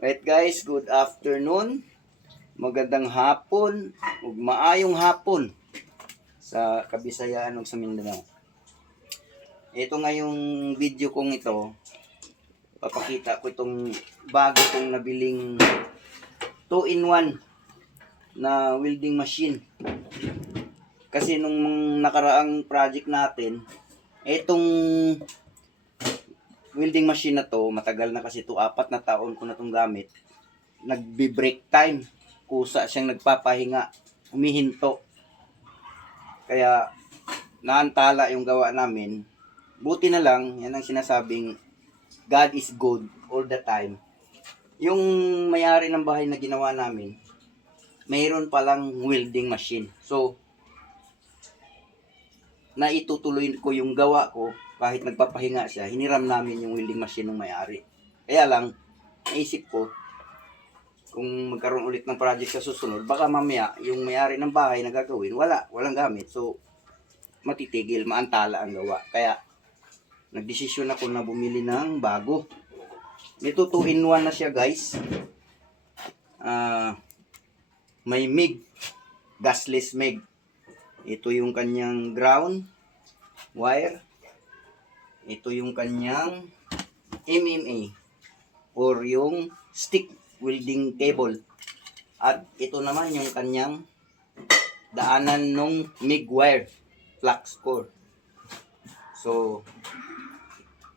Right guys, good afternoon. Magandang hapon ug maayong hapon sa Kabisayaan ug sa Mindanao. Ito ngayong video kong ito, papakita ko itong bago kong nabiling 2-in-1 na welding machine. Kasi nung nakaraang project natin, itong welding machine na to, matagal na kasi to, 4 na taon ko na tong gamit. Nagbi-break time, kusa siyang nagpapahinga, humihinto. Kaya naantala yung gawa namin. Buti na lang, yan ang sinasabing God is good all the time. Yung may-ari ng bahay na ginawa namin, mayroon palang welding machine. So, naitutuloy ko yung gawa ko kahit nagpapahinga siya. Hiniram namin yung welding machine ng may-ari. Kaya lang, naisip ko, kung magkaroon ulit ng project sa susunod, baka mamaya yung may-ari ng bahay na gagawin, walang gamit. So, matitigil, maantala ang gawa. Kaya, nagdesisyon ako na bumili ng bago. Ito 2-in-1 na siya guys. May MIG, gasless MIG. Ito yung kanyang ground wire. Ito yung kanyang MMA or yung stick welding cable. At ito naman yung kanyang daanan ng MIG wire, flux core. So,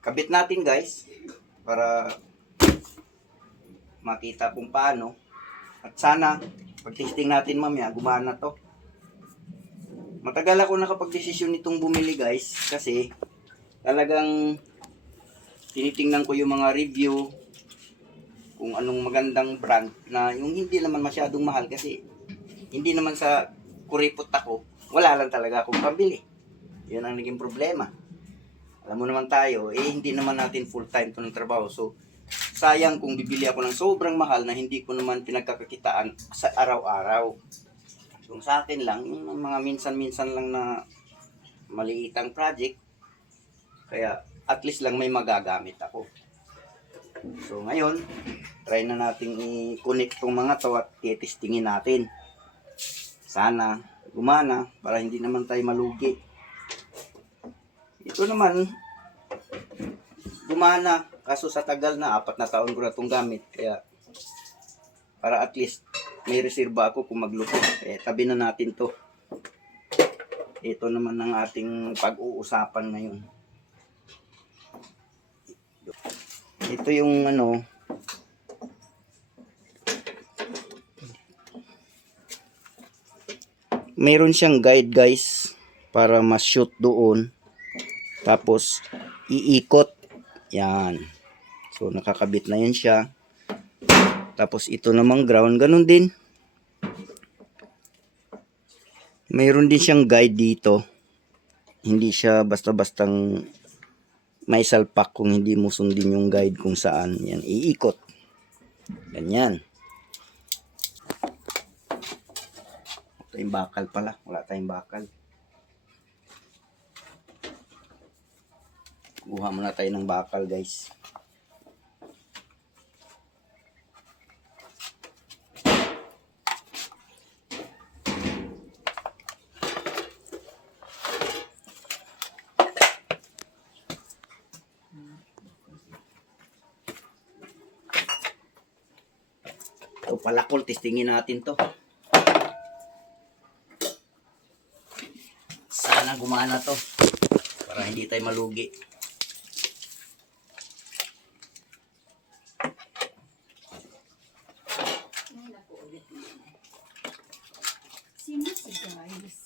kabit natin guys para makita kung paano. At sana, pag-testing natin mamaya, gumana to. Matagal ako nakapag-desisyon nitong bumili guys kasi talagang tinitingnan ko yung mga review kung anong magandang brand na yung hindi naman masyadong mahal kasi hindi naman sa kuripot ako, wala lang talaga akong pambili. Yun ang naging problema. Alam mo naman tayo, hindi naman natin full time to ng trabaho. So, sayang kung bibili ako ng sobrang mahal na hindi ko naman pinagkakakitaan sa araw-araw. So, sa akin lang, yung mga minsan-minsan lang na maliitang project, kaya at least lang may magagamit ako. So, ngayon, try na natin i-connect tong mga to at i-testingin natin. Sana gumana para hindi naman tayo malugi. Ito naman, gumana. Kaso sa tagal na, 4 na taon ko na itong gamit. Kaya, para at least, may reserba ako kung magluto. Tabi na natin to. Ito naman ang ating pag-uusapan ngayon. Ito yung mayroon siyang guide guys para ma-shoot doon. Tapos, iikot. Yan. So, nakakabit na yun siya. Tapos, ito namang ground. Ganun din. Mayroon din siyang guide dito. Hindi siya basta-bastang may salpak kung hindi mo sundin yung guide kung saan. Yan, iikot. Ganyan. Ito yung bakal pala. Wala tayong bakal. Kuha muna tayo ng bakal guys. Ito palakol, testingin natin to. Sana gumana to para hindi tayo malugi. Sino si guys?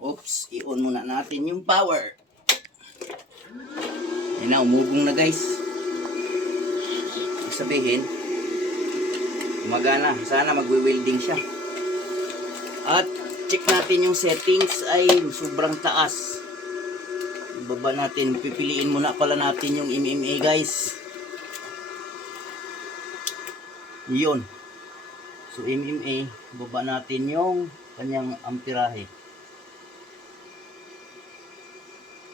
Oops, i-on muna natin yung power. Ayun na, umugong na guys. Sabihin, gumagana. Sana magwe-welding siya. At check natin yung settings ay sobrang taas. Baba natin, pipiliin muna pala natin yung MMA guys. Yun. So MMA, baba natin yung kanyang amperahe.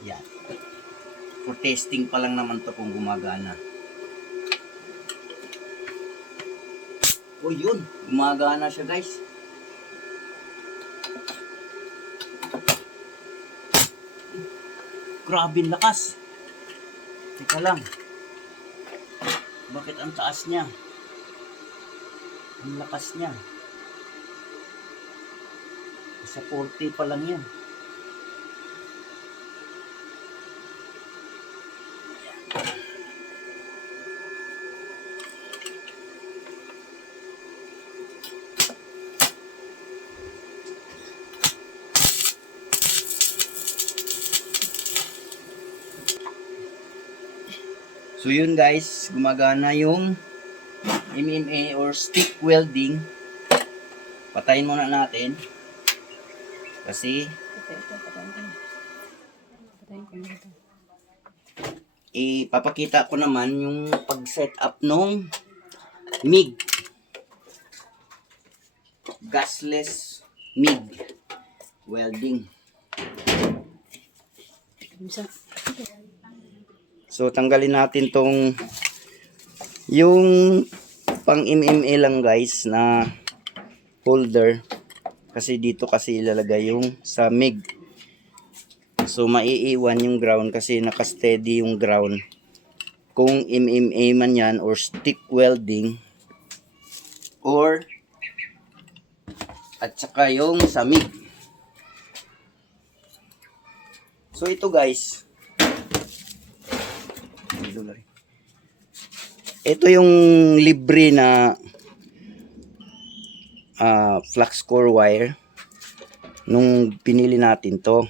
Yan. For testing pa lang naman to kung gumagana. O yun, gumagana siya guys. Grabe ang lakas. Teka lang. Bakit ang taas niya? Ang lakas niya. Sa 40 pa lang yan. So yun guys, gumagana yung MMA or stick welding. Patayin muna natin. Kasi ipapakita ko naman yung pag-set up nung MIG. Gasless MIG welding. So tanggalin natin tong yung pang MMA lang guys na holder, kasi dito kasi ilalagay yung sa MIG. So maiiwan yung ground kasi naka-steady yung ground. Kung MMA man yan or stick welding or at saka yung sa MIG. So ito guys, ito yung libre na flux core wire nung pinili natin to.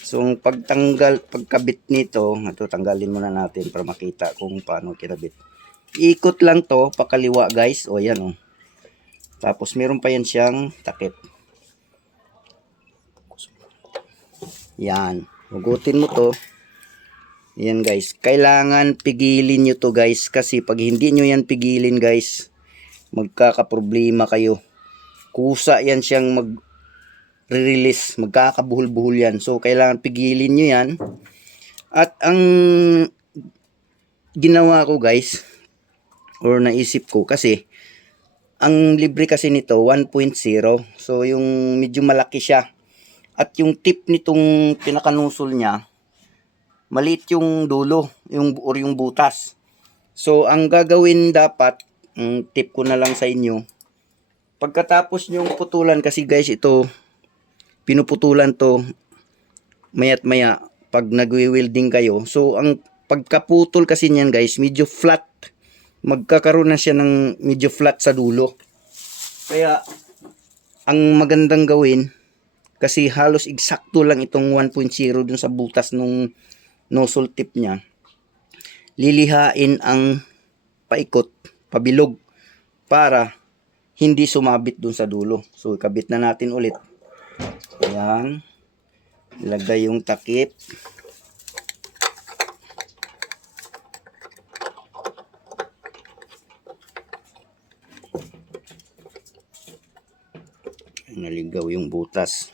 So pagkabit nito, ito tanggalin muna natin para makita kung paano kinabit. Ikot lang to pakaliwa guys, o yan o. Tapos meron pa yan siyang takip. Yan, hugutin mo to. Yan guys, kailangan pigilin nyo to guys, kasi pag hindi nyo yan pigilin guys, magkakaproblema kayo. Kusa yan siyang mag-release, magkakabuhol-buhol yan. So kailangan pigilin nyo yan. At ang ginawa ko guys, or naisip ko, kasi ang libre kasi nito 1.0, so yung medyo malaki siya. At yung tip nitong pinakanusol niya, maliit yung dulo, or yung butas. So, ang gagawin dapat, tip ko na lang sa inyo, pagkatapos nyong putulan, kasi guys, ito, pinuputulan to, maya't maya, pag nagwi-welding kayo. So, ang pagkaputol kasi niyan guys, medyo flat. Magkakaroon na siya ng medyo flat sa dulo. Kaya, ang magandang gawin, kasi halos eksakto lang itong 1.0 dun sa butas nung nozzle tip niya, lilihain ang paikot, pabilog, para hindi sumabit dun sa dulo. So ikabit na natin ulit. Ayan, ilagay yung takip. Naligaw yung butas.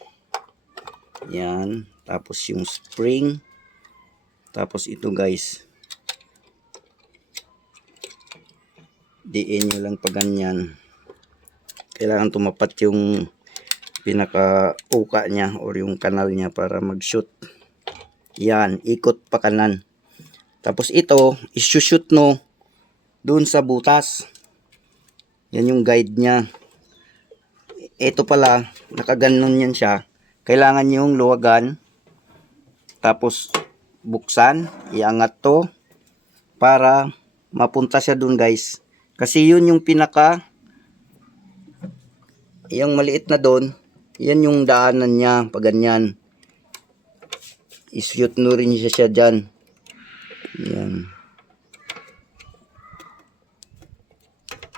Yan, tapos yung spring. Tapos ito guys, diin nyo lang pa ganyan. Kailangan tumapat yung pinaka-uka niya or yung kanal niya para mag-shoot. Yan, ikot pa kanan. Tapos ito, isushoot no dun sa butas. Yan yung guide niya. Ito pala, nakaganon yan siya. Kailangan yung luwagan. Tapos buksan, iangat to para mapunta siya dun guys. Kasi yun yung pinaka, yung maliit na dun, yan yung daanan niya, pag ganyan. Ishoot no rin siya dyan. Yan.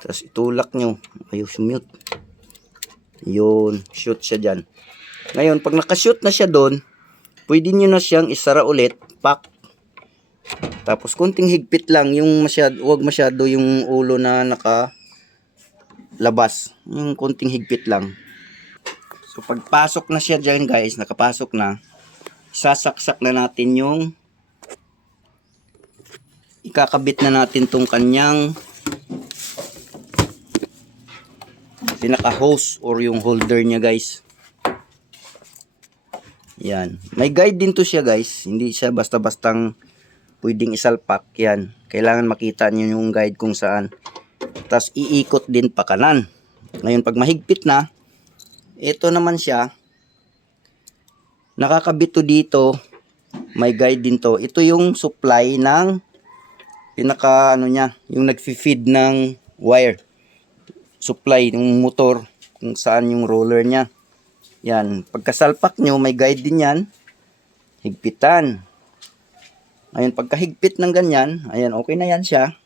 Tapos itulak nyo. Ayos mute. Yun, shoot siya dyan. Ngayon, pag nakashoot na siya dun, pwede nyo na siyang isara ulit. Pak. Tapos konting higpit lang, yung wag masyado yung ulo na nakalabas. Yung konting higpit lang. So pagpasok na siya diyan guys, nakapasok na. sasaksak na natin yung ikakabit na natin tong kanyang pinaka hose or yung holder niya guys. Yan. May guide din to siya guys. Hindi siya basta-bastang pwedeng isalpak. Yan. Kailangan makita niyo yung guide kung saan. Tapos iikot din pa kanan. Ngayon pag mahigpit na, ito naman siya. Nakakabit to dito. May guide din to. Ito yung supply ng pinaka ano niya, yung nagfi-feed ng wire. Supply ng motor kung saan yung roller niya. Yan, pagkasalpak nyo, may guide din yan. Higpitan. Ayun, pagkahigpit ng ganyan, ayan, okay na yan siya.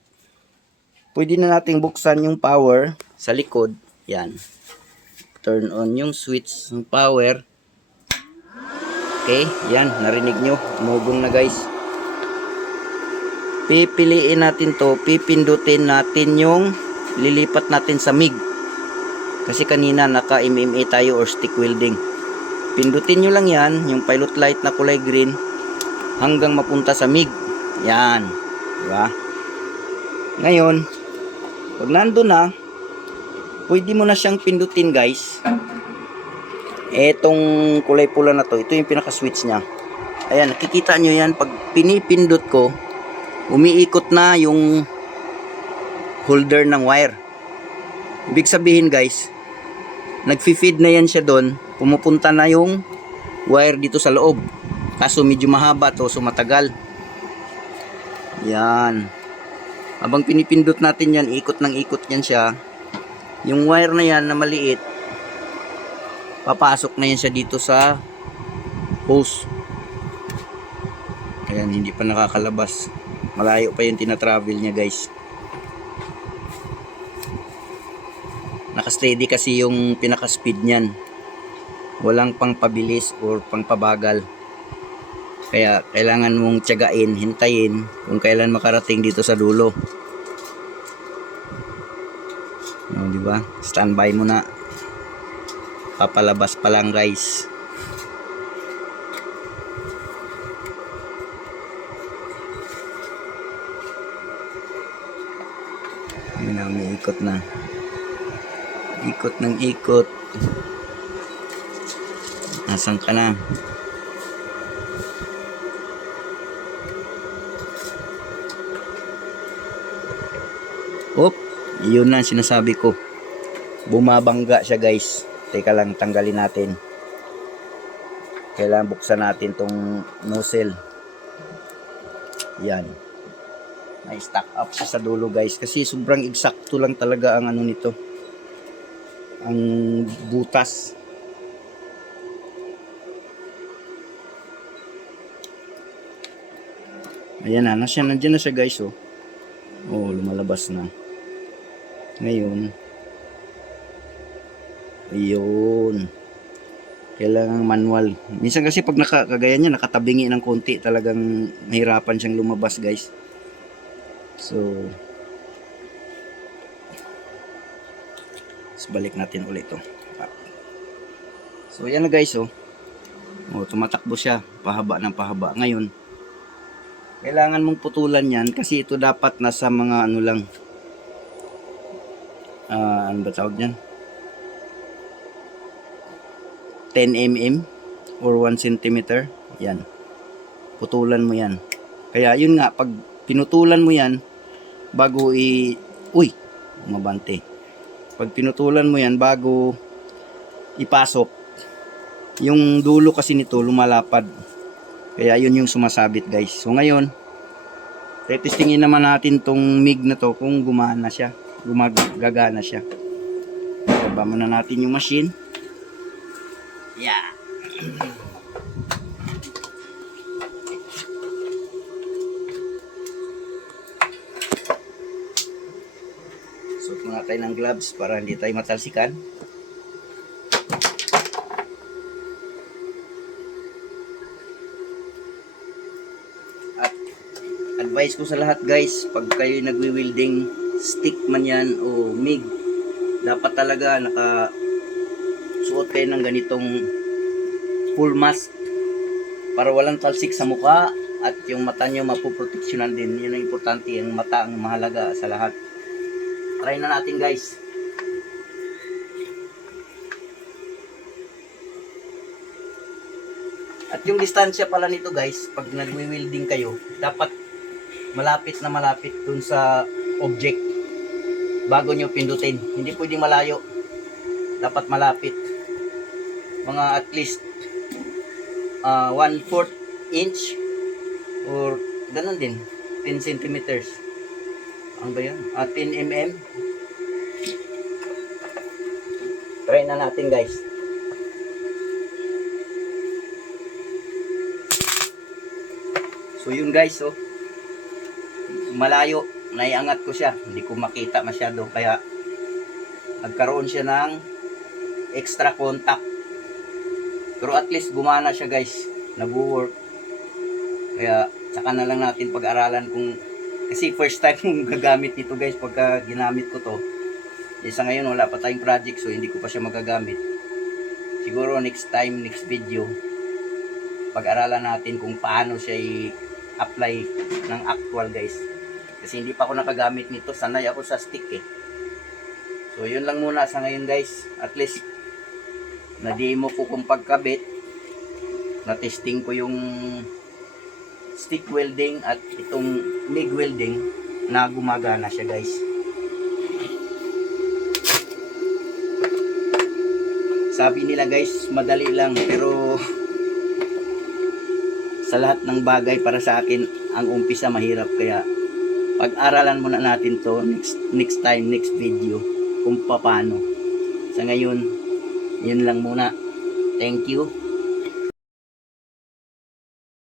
Pwede na nating buksan yung power sa likod. Yan. Turn on yung switch ng power. Okay, yan, narinig nyo. Umugong na guys. Pipiliin natin to, pipindutin natin yung lilipat natin sa MIG. Kasi kanina naka MMA tayo or stick welding. Pindutin nyo lang yan, yung pilot light na kulay green, hanggang mapunta sa MIG. Yan. Diba? Ngayon, pag nandun na, pwede mo na siyang pindutin guys. Etong kulay pula na to, ito yung pinaka-switch niya. Ayan, nakikita nyo yan. Pag pinipindot ko, umiikot na yung holder ng wire. Ibig sabihin guys, nagfi-feed na yan siya doon, pumupunta na yung wire dito sa loob. Kaso medyo mahaba to, so matagal. Yan. Habang pinipindot natin yan, ikot ng ikot yan siya. Yung wire na yan na maliit, papasok na yan siya dito sa hose. Ayan, hindi pa nakakalabas. Malayo pa yung tinatravel niya guys. Naka-steady kasi yung pinaka-speed niyan. Walang pang pabilis or pang pabagal. Kaya kailangan mong tiyagain, hintayin kung kailan makarating dito sa dulo. No, di ba? Standby mo na. Papalabas pa lang guys. Yun na, may ikot na. Ikot ng ikot. Nasaan ka na? Op, yun na sinasabi ko. Bumabangga siya guys. Teka lang, tanggalin natin. Kailangan buksan natin tong nozzle. Yan. May stack up siya sa dulo guys. Kasi sobrang eksakto lang talaga ang ano nito. Ang butas. Ayan na, nandiyan na siya guys oh. Oh, lumalabas na. Ngayon, ayun. Kailangan manual. Minsan kasi pag kagaya niya, nakatabingi ng konti, talagang mahirapan siyang lumabas guys. So, balik natin ulit to. So yan na guys oh. Oh, tumatakbo siya pahaba ng pahaba. Ngayon, kailangan mong putulan yan kasi ito dapat nasa mga ano lang. Ano ba tawag niyan? 10 mm or 1 cm. Yan. Putulan mo yan. Kaya yun nga, pag pinutulan mo yan bago uy, umabante. Pag pinutulan mo yan bago ipasok, yung dulo kasi nito lumalapad. Kaya yun yung sumasabit guys. So ngayon, testingin naman natin tong MIG na to kung gumana siya. Gumagana siya. Baba muna natin yung machine. Yeah. Suot muna tayo ng gloves para hindi tayo matalsikan. At advice ko sa lahat guys, pag kayo nagwi-welding, stick man yan o MIG, dapat talaga suot kayo ng ganitong full mask para walang talsik sa mukha at yung mata nyo mapoproteksyonan din. Yun ang importante, ang mata ang mahalaga sa lahat. Try na natin guys. At yung distansya pala nito guys, pag nagwi-welding kayo, dapat malapit na malapit dun sa object bago nyo pindutin. Hindi pwedeng malayo. Dapat malapit. Mga at least 1/4 inch or ganun din. 10 centimeters. Ano ba yun? 10 mm. Try na natin guys. So yun guys, oh. Malayo, naiangat ko siya. Hindi ko makita masyado kaya nagkaroon siya ng extra contact. Pero at least gumana siya guys. Nag-work. Kaya saka na lang natin pag-aralan kung kasi first time kong gagamit nito guys pagka ginamit ko to. Sa ngayon wala pa tayong project so hindi ko pa siya magagamit. Siguro next time, next video pag-aralan natin kung paano siya i-apply ng actual guys. Kasi hindi pa ako nakagamit nito. Sanay ako sa stick eh. So yun lang muna sa ngayon guys. At least na-demo ko kung pagkabit. Na-testing ko yung stick welding at itong MIG welding na gumagana siya guys. Sabi nila guys, madali lang pero sa lahat ng bagay para sa akin ang umpisa mahirap kaya pag-aralan muna natin to next time, next video kung paano. Sa ngayon, yun lang muna. Thank you.